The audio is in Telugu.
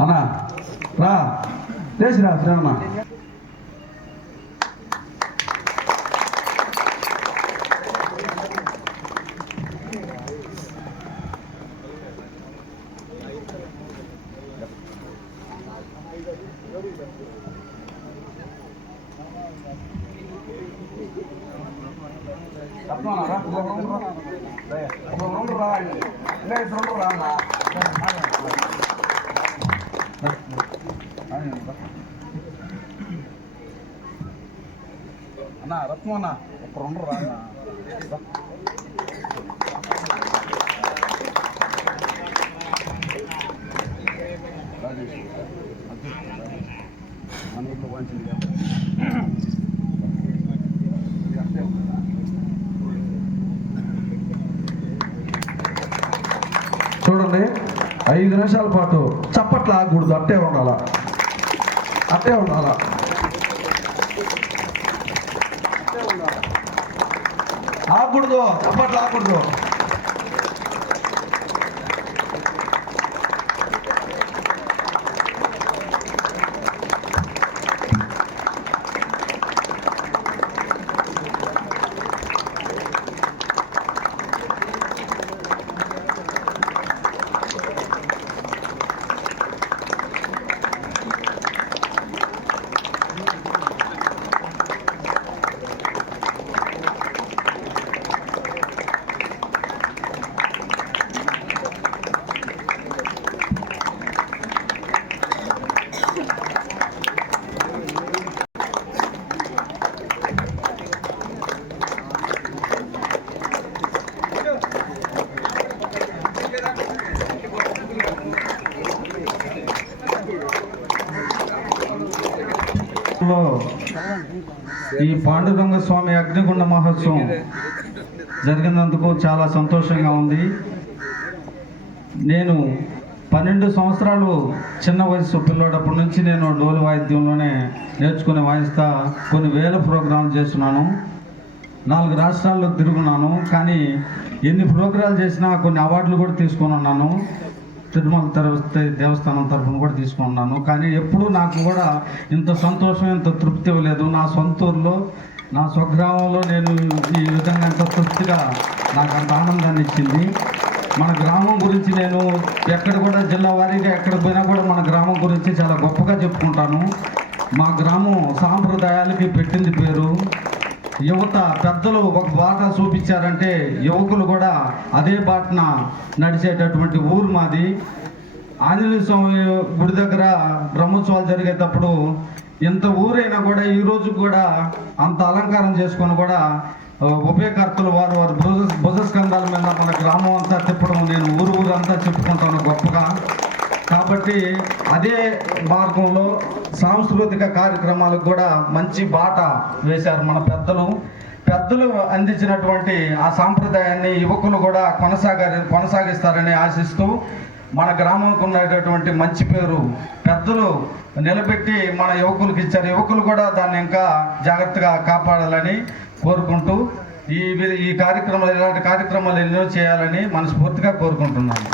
అన్నా రా లేచిరా శ్రవణ అన్నా రత్నం అన్న ఒక రెండు రా చూడండి 5 నిమిషాల పాటు చప్పట్లు ఆగకూడదు, అట్టే ఉండాలా, అట్టే ఉండాలా. ఆగకూడదు, చప్పట్లు ఆగకూడదు. ఈ పాండురంగ స్వామి అగ్నిగుండ మహోత్సవం జరిగినందుకు చాలా సంతోషంగా ఉంది. నేను 12 సంవత్సరాలు చిన్న వయసు పిల్లడప్పటి నుంచి నేను డోలు వాయిద్యంలోనే నేర్చుకుని వాయిస్తా కొన్ని వేల ప్రోగ్రాంలు చేస్తున్నాను. 4 రాష్ట్రాల్లో తిరుగున్నాను. కానీ ఎన్ని ప్రోగ్రాలు చేసినా కొన్ని అవార్డులు కూడా తీసుకొని ఉన్నాను. తిరుమల తిరుపతి దేవస్థానం తరఫున కూడా తీసుకున్నాను. కానీ ఎప్పుడూ నాకు కూడా ఇంత సంతోషం, ఇంత తృప్తి ఇవ్వలేదు. నా సొంత ఊర్లో, నా స్వగ్రామంలో నేను ఈ విధంగా ఎంత తృప్తిగా నాకు అంత ఆనందాన్ని ఇచ్చింది. మన గ్రామం గురించి నేను ఎక్కడ కూడా జిల్లా వారీగా ఎక్కడ పోయినా కూడా మన గ్రామం గురించి చాలా గొప్పగా చెప్పుకుంటాను. మా గ్రామం సాంప్రదాయాలకి పెట్టింది పేరు. యువత పెద్దలు ఒక బాట చూపించారంటే యువకులు కూడా అదే బాటన నడిచేటటువంటి ఊరు మాది. ఆంజనేయ స్వామి గుడి దగ్గర బ్రహ్మోత్సవాలు జరిగేటప్పుడు ఇంత ఊరైనా కూడా ఈ రోజు కూడా అంత అలంకారం చేసుకొని కూడా ఉభయకర్తలు వారు భుజస్కంధాల మీద మన గ్రామం అంతా తిప్పడం నేను ఊరంతా చెప్పుకుంటాను గొప్పగా. కాబట్టి అదే మార్గంలో సాంస్కృతిక కార్యక్రమాలకు కూడా మంచి బాట వేశారు మన పెద్దలు అందించినటువంటి ఆ సాంప్రదాయాన్ని యువకులు కూడా కొనసాగిస్తారని ఆశిస్తూ మన గ్రామంకు ఉన్నటువంటి మంచి పేరు పెద్దలు నిలబెట్టి మన యువకులకు ఇచ్చారు. యువకులు కూడా దాన్ని ఇంకా జాగ్రత్తగా కాపాడాలని కోరుకుంటూ ఈ కార్యక్రమాలు, ఇలాంటి కార్యక్రమాలు ఎన్నో చేయాలని మనస్ఫూర్తిగా కోరుకుంటున్నాను.